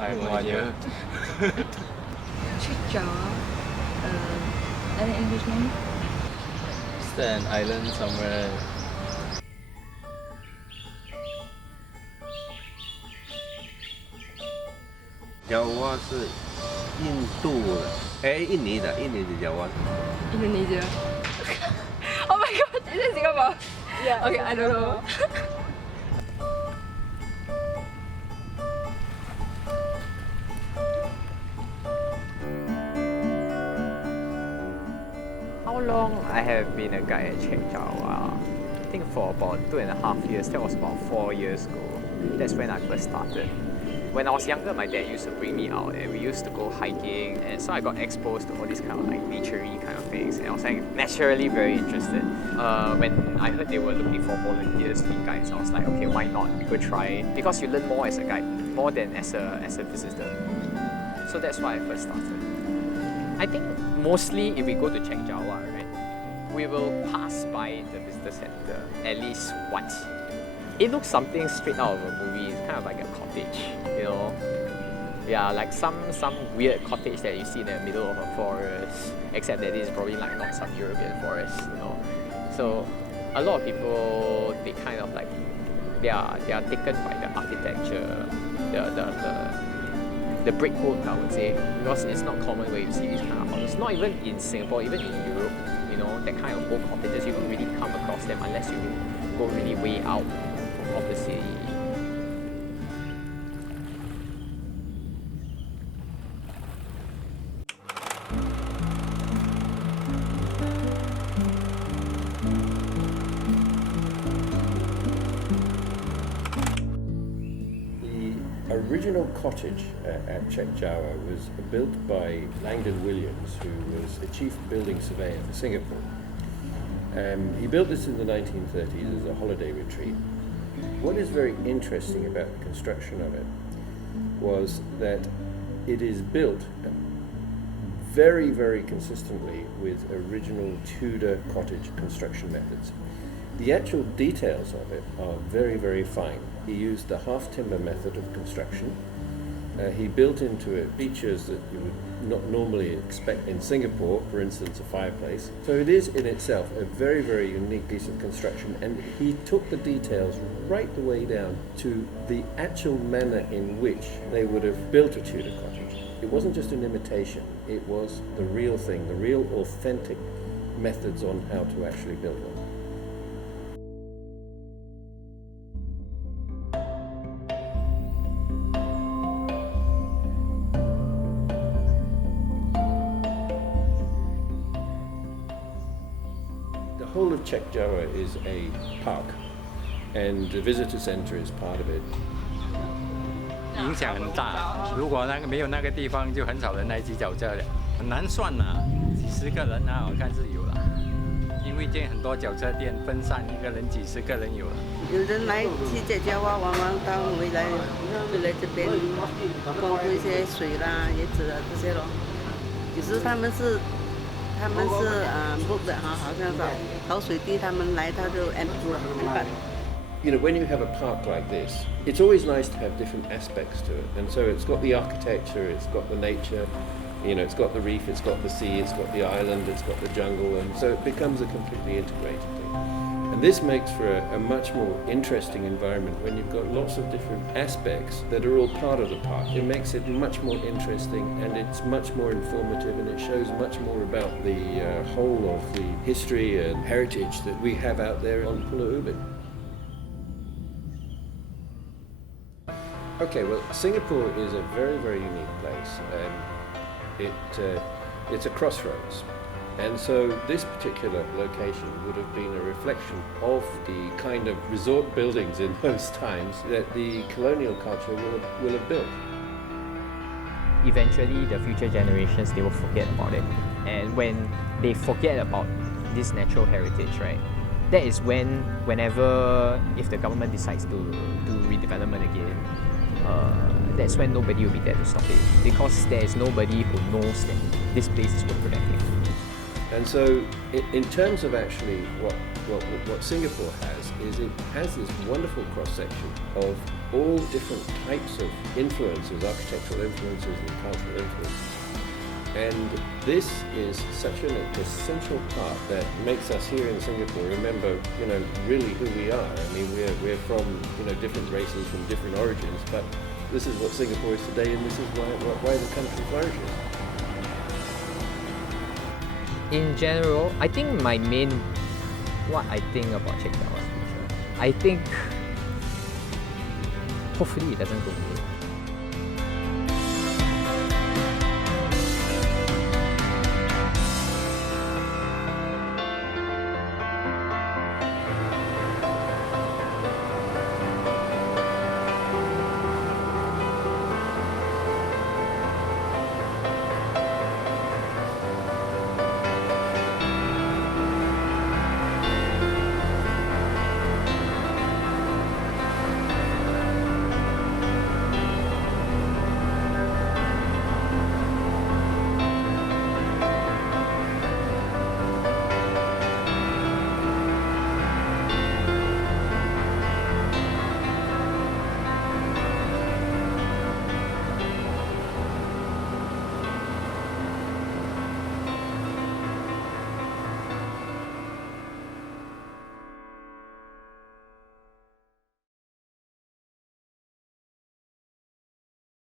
I have no idea. Chek Jawa. Any English name? Is there an island somewhere? Jawa 是印度的，印尼的 Jawa。 Indonesia. Oh my god, is it Singapore? Yeah. Okay, I don't know. How long I have been a guide at Chek Jawa? I think for about 2.5 years. That was about 4 years ago. That's when I first started. When I was younger, my dad used to bring me out and we used to go hiking, and so I got exposed to all these kind of like naturey kind of things, and I was like naturally very interested. When I heard they were looking for volunteers to be guides, I was like, okay, why not? We could try, because you learn more as a guide, more than as a visitor. So that's why I first started. I think mostly if we go to Chek Jawa, right, we will pass by the visitor center at least once. It looks something straight out of a movie. It's kind of like a cottage, you know. Yeah, like some weird cottage that you see in the middle of a forest, except that it's probably like not some European forest, you know. So a lot of people, they kind of like they are taken by the architecture, the brickwork, I would say, because it's not common where you see these kind of houses. Not even in Singapore, even in Europe, you know, that kind of old cottages, you don't really come across them unless you go really way out of the city. The original cottage at Chek Jawa was built by Langdon Williams, who was the chief building surveyor for Singapore. He built this in the 1930s as a holiday retreat. What is very interesting about the construction of it was that it is built very, very consistently with original Tudor cottage construction methods. The actual details of it are very, very fine. He used the half timber method of construction. He built into it features that you would not normally expect in Singapore, for instance, a fireplace. So it is in itself a very, very unique piece of construction, and he took the details right the way down to the actual manner in which they would have built a Tudor cottage. It wasn't just an imitation, it was the real thing, the real authentic methods on how to actually build one. The whole of Chek Jawa is a park, and the visitor center is part of it. 影响很大。如果没有那个地方，就很少人来骑脚车了，很难算啦。几十个人啊，我看是有了。因为建很多脚车店，分散一个人几十个人有了。有人来去Chek Jawa玩玩，当回来这边光顾一些水啦、椰子啊这些咯。有时他们是book 的哈，好像是跑水地，他们来他就 empty 了，没办。You know, when you have a park like this, it's always nice to have different aspects to it. And so it's got the architecture, it's got the nature, you know, it's got the reef, it's got the sea, it's got the island, it's got the jungle, and so it becomes a completely integrated thing. And this makes for a much more interesting environment when you've got lots of different aspects that are all part of the park. It makes it much more interesting, and it's much more informative, and it shows much more about the whole of the history and heritage that we have out there on Pulau Ubin. Okay, well, Singapore is a very, very unique place. It's a crossroads. And so this particular location would have been a reflection of the kind of resort buildings in those times that the colonial culture will have built. Eventually, the future generations, they will forget about it. And when they forget about this natural heritage, right, that is whenever, if the government decides to do redevelopment again, that's when nobody will be there to stop it, because there is nobody who knows that this place is worth protecting. And so in terms of actually what what Singapore has is it has this wonderful cross-section of all different types of influences, architectural influences and cultural influences. And this is such an essential part that makes us here in Singapore remember, really who we are. I mean, we're from, different races, from different origins, but this is what Singapore is today, and this is why the country flourishes. In general, I think what I think about Chek Jawa's future, I think hopefully it doesn't go away.